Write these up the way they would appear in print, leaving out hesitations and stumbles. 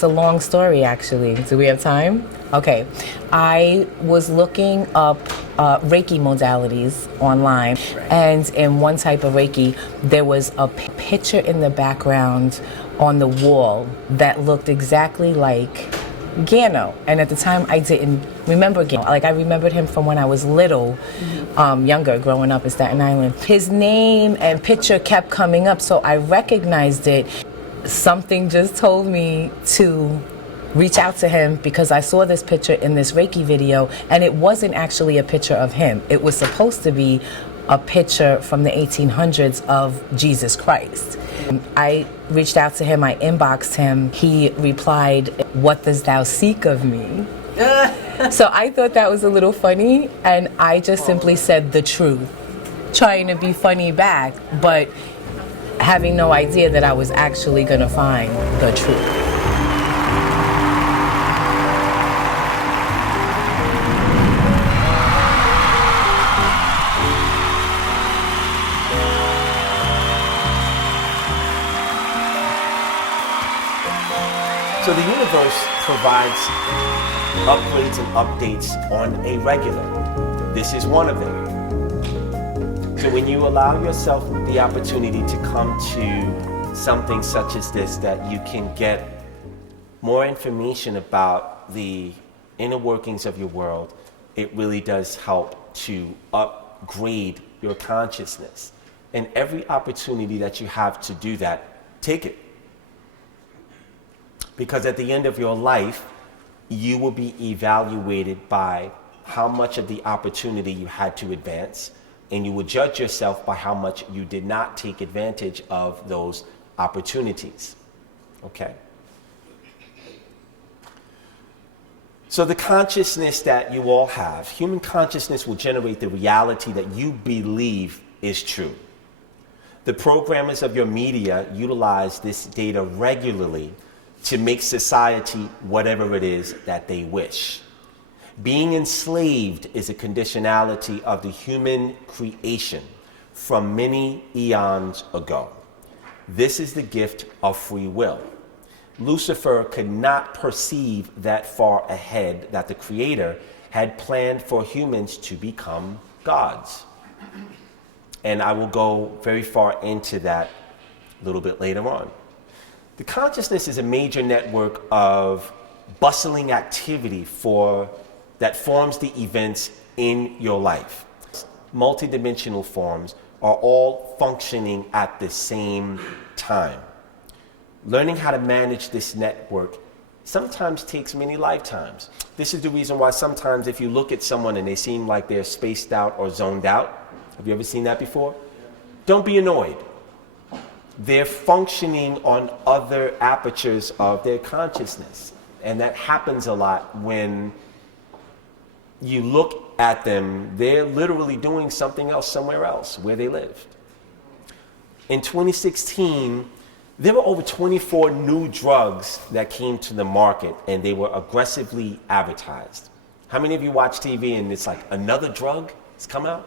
it's a long story, actually. Do we have time? Okay. I was looking up Reiki modalities online, and in one type of Reiki, there was a picture in the background on the wall that looked exactly like Gano. And at the time, I didn't remember Gano. Like, I remembered him from when I was little, younger, growing up in Staten Island. His name and picture kept coming up, so I recognized it. Something just told me to reach out to him because I saw this picture in this Reiki video, and it wasn't actually a picture of him. It was supposed to be a picture from the 1800s of Jesus Christ. I reached out to him, I inboxed him. He replied, "What does thou seek of me?" So I thought that was a little funny, and I just simply said the truth, trying to be funny back, but having no idea that I was actually going to find the truth. So the universe provides upgrades and updates on a regular. This is one of them. So when you allow yourself the opportunity to come to something such as this, that you can get more information about the inner workings of your world, it really does help to upgrade your consciousness. And every opportunity that you have to do that, take it. Because at the end of your life, you will be evaluated by how much of the opportunity you had to advance, and you will judge yourself by how much you did not take advantage of those opportunities. Okay? So the consciousness that you all have, human consciousness will generate the reality that you believe is true. The programmers of your media utilize this data regularly to make society whatever it is that they wish. Being enslaved is a conditionality of the human creation from many eons ago. This is the gift of free will. Lucifer could not perceive that far ahead that the Creator had planned for humans to become gods. And I will go very far into that a little bit later on. The consciousness is a major network of bustling activity that forms the events in your life. Multidimensional forms are all functioning at the same time. Learning how to manage this network sometimes takes many lifetimes. This is the reason why sometimes if you look at someone and they seem like they're spaced out or zoned out, have you ever seen that before? Don't be annoyed. They're functioning on other apertures of their consciousness. And that happens a lot when you look at them, they're literally doing something else somewhere else where they lived. In 2016, there were over 24 new drugs that came to the market, and they were aggressively advertised. How many of you watch TV and it's like another drug has come out?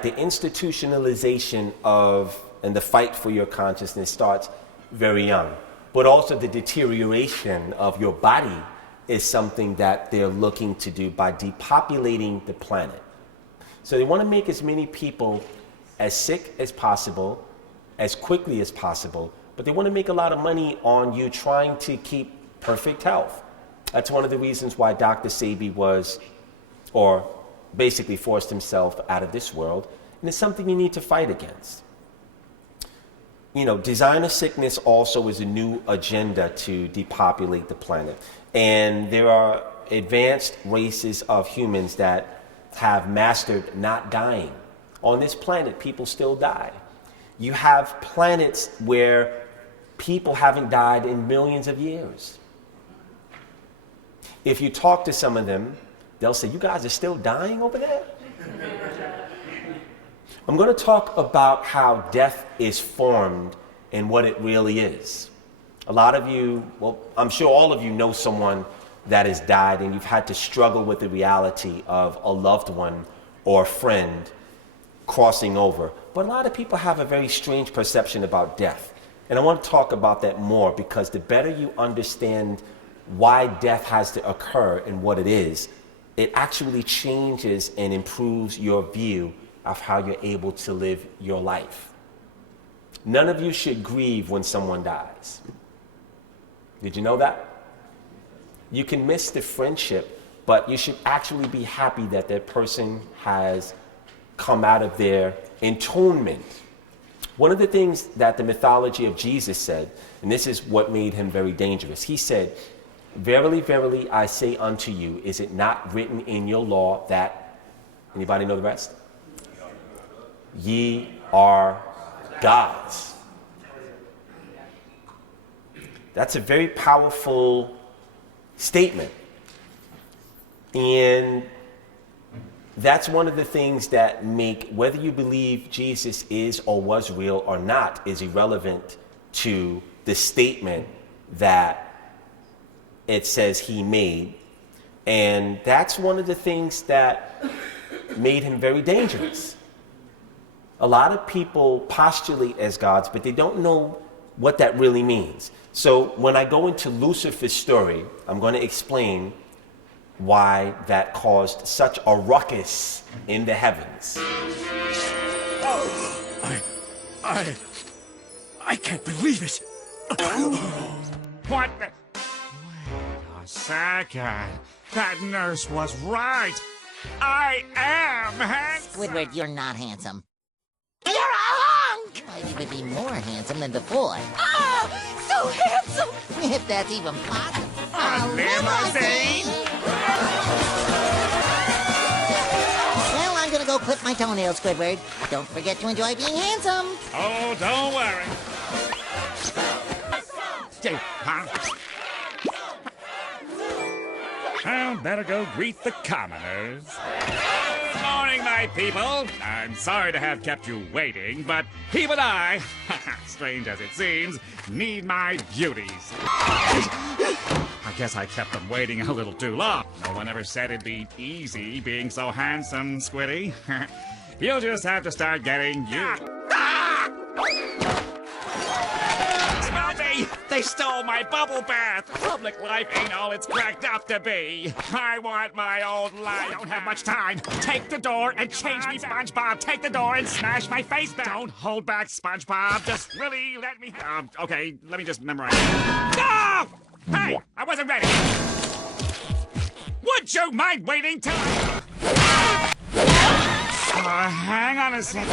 The institutionalization of and the fight for your consciousness starts very young. But also the deterioration of your body is something that they're looking to do by depopulating the planet. So they want to make as many people as sick as possible, as quickly as possible, but they want to make a lot of money on you trying to keep perfect health. That's one of the reasons why Dr. Sebi basically forced himself out of this world, and it's something you need to fight against. You know, designer sickness also is a new agenda to depopulate the planet. And there are advanced races of humans that have mastered not dying. On this planet, people still die. You have planets where people haven't died in millions of years. If you talk to some of them, they'll say, "You guys are still dying over there?" I'm going to talk about how death is formed and what it really is. A lot of you, well, I'm sure all of you know someone that has died, and you've had to struggle with the reality of a loved one or a friend crossing over. But a lot of people have a very strange perception about death. And I want to talk about that more, because the better you understand why death has to occur and what it is, it actually changes and improves your view of how you're able to live your life. None of you should grieve when someone dies. Did you know that? You can miss the friendship, but you should actually be happy that that person has come out of their entombment. One of the things that the mythology of Jesus said, and this is what made him very dangerous, he said, "Verily, verily, I say unto you, is it not written in your law that," anybody know the rest? "Ye are gods." That's a very powerful statement. And that's one of the things that make whether you believe Jesus is or was real or not is irrelevant to the statement that it says he made. And that's one of the things that made him very dangerous. A lot of people postulate as gods, but they don't know what that really means. So when I go into Lucifer's story, I'm going to explain why that caused such a ruckus in the heavens. I can't believe it. What the? Wait a second. That nurse was right. I am handsome. Squidward, you're not handsome. You're a hunk! Well, you could be more handsome than before. Oh, so handsome! If that's even possible. A limousine? Well, I'm gonna go clip my toenails, Squidward. Don't forget to enjoy being handsome. Oh, don't worry. Huh? I'll better go greet the commoners. Good morning, my people. I'm sorry to have kept you waiting, but even I, strange as it seems, need my beauties. I guess I kept them waiting a little too long. No one ever said it'd be easy being so handsome, Squiddy. You'll just have to start getting used. Smell me! They stole my bubble bath! Public life ain't all it's cracked up to be. I want my old life. I don't have much time. Take the door and change me, SpongeBob. Take the door and smash my face back. Don't hold back, SpongeBob. Just really let me... okay, let me just memorize. No! Hey, I wasn't ready. Would you mind waiting till... hang on a second.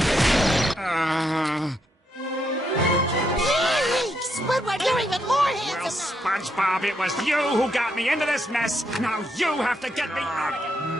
Squidward, you're even more handsome Well, now. SpongeBob, it was you who got me into this mess. Now you have to get me out of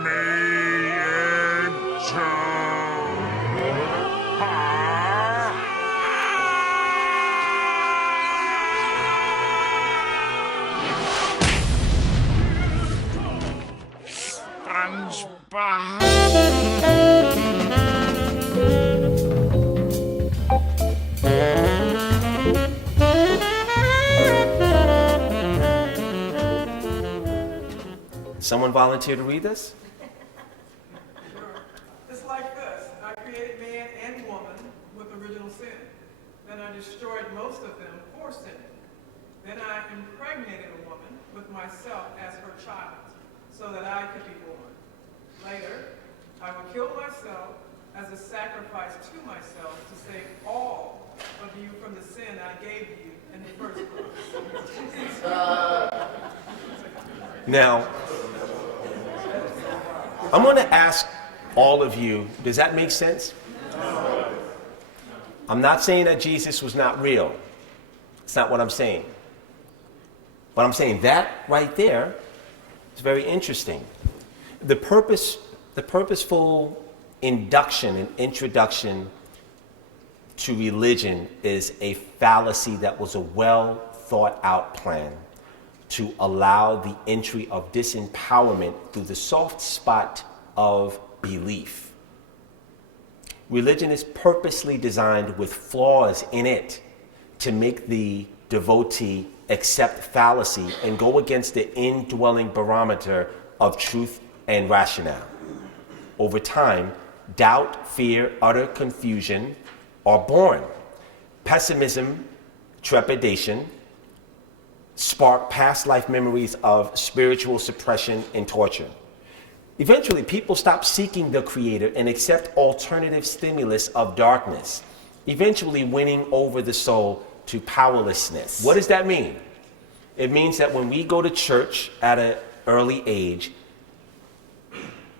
Someone volunteer to read this? It's like this. I created man and woman with original sin. Then I destroyed most of them for sin. Then I impregnated a woman with myself as her child, so that I could be born. Later, I would kill myself as a sacrifice to myself to save all of you from the sin I gave you in the first place. Now, I'm going to ask all of you, does that make sense? I'm not saying that Jesus was not real. It's not what I'm saying. But I'm saying that right there is very interesting. The purposeful induction and introduction to religion is a fallacy that was a well thought out plan to allow the entry of disempowerment through the soft spot of belief. Religion is purposely designed with flaws in it to make the devotee accept fallacy and go against the indwelling barometer of truth and rationale. Over time, doubt, fear, utter confusion are born. Pessimism trepidation, spark past life memories of spiritual suppression and torture. Eventually, people stop seeking the Creator and accept alternative stimulus of darkness, eventually winning over the soul to powerlessness. What does that mean? It means that when we go to church at an early age,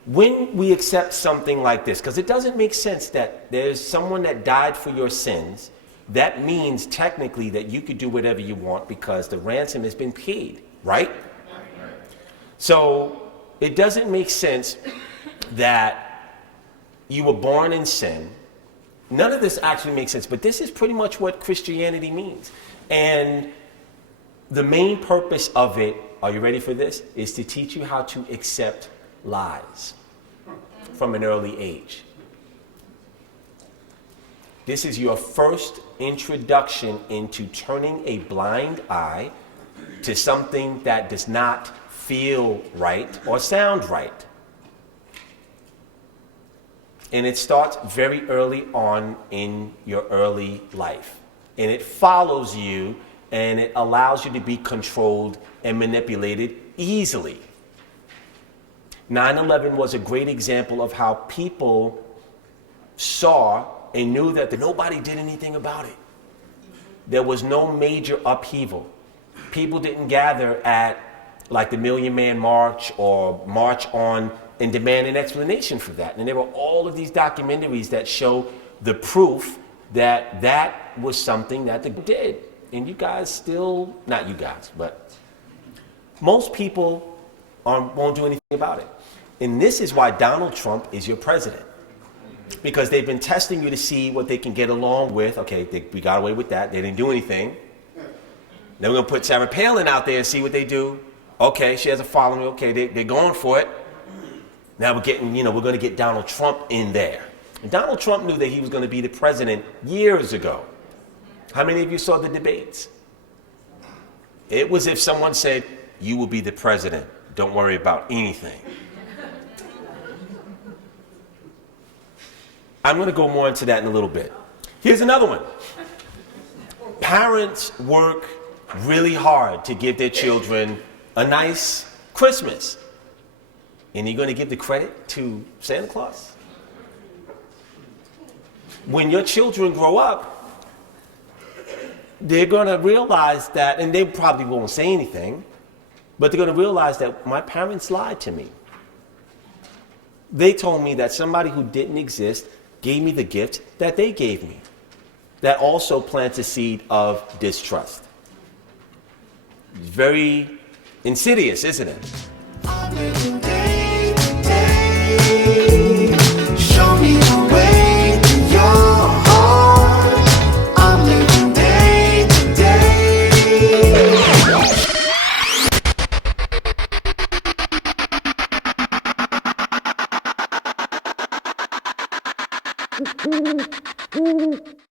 when we accept something like this, because it doesn't make sense that there's someone that died for your sins, that means technically that you could do whatever you want because the ransom has been paid, right? So it doesn't make sense that you were born in sin. None of this actually makes sense, but this is pretty much what Christianity means. And the main purpose of it, are you ready for this, is to teach you how to accept lies from an early age. This is your first introduction into turning a blind eye to something that does not feel right or sound right. And it starts very early on in your early life. And it follows you and it allows you to be controlled and manipulated easily. 9/11 was a great example of how people saw and knew that nobody did anything about it. There was no major upheaval. People didn't gather at like the Million Man March or March On and demand an explanation for that. And there were all of these documentaries that show the proof that that was something that they did. And you guys still, not you guys, but most people won't do anything about it. And this is why Donald Trump is your president. Because they've been testing you to see what they can get along with. Okay, we got away with that. They didn't do anything. Then we're going to put Sarah Palin out there and see what they do. Okay, she has a following. Okay, they're going for it. Now we're going to get Donald Trump in there. And Donald Trump knew that he was going to be the president years ago. How many of you saw the debates? It was if someone said, you will be the president. Don't worry about anything. I'm going to go more into that in a little bit. Here's another one. Parents work really hard to give their children a nice Christmas. And you're going to give the credit to Santa Claus? When your children grow up, they're going to realize that, and they probably won't say anything, but they're going to realize that my parents lied to me. They told me that somebody who didn't exist gave me the gift that they gave me. That also plants a seed of distrust. It's very insidious, isn't it? I'm living day to day. Show me the way to your heart. I'm living day to day.